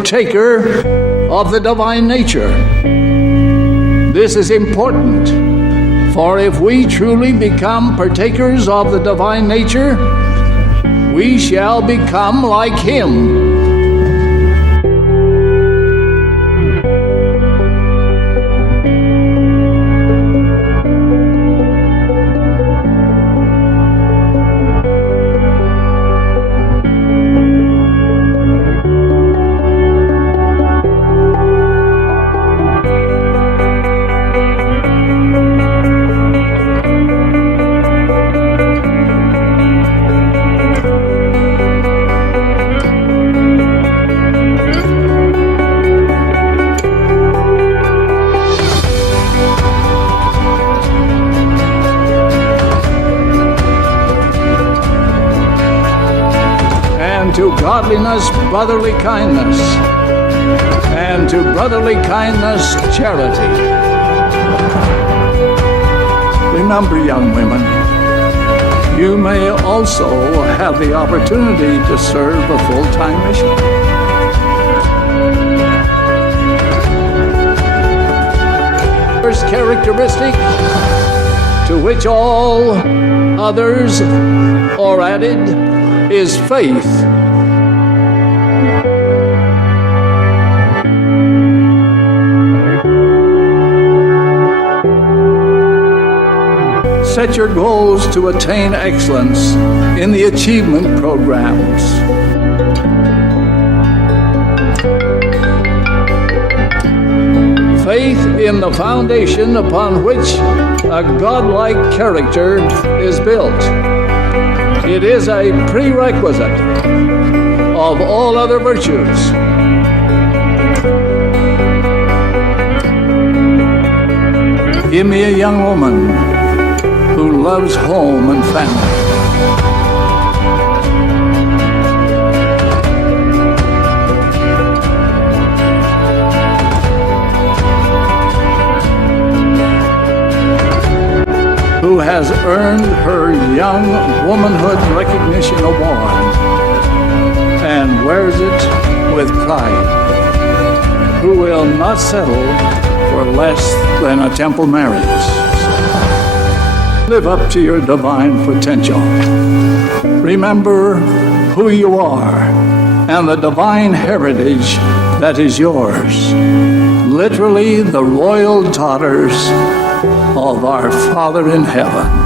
partaker of the divine nature. This is important, for if we truly become partakers of the divine nature, we shall become like him. To godliness, brotherly kindness, and to brotherly kindness, charity. Remember, young women, you may also have the opportunity to serve a full-time mission. First characteristic to which all others are added is faith. Set your goals to attain excellence in the achievement programs. Faith in the foundation upon which a godlike character is built. It is a prerequisite of all other virtues. Give me a young woman who loves home and family. Who has earned her Young Womanhood Recognition Award and wears it with pride. Who will not settle for less than a temple marriage. Live up to your divine potential. Remember who you are and the divine heritage that is yours. Literally the royal daughters of our Father in heaven.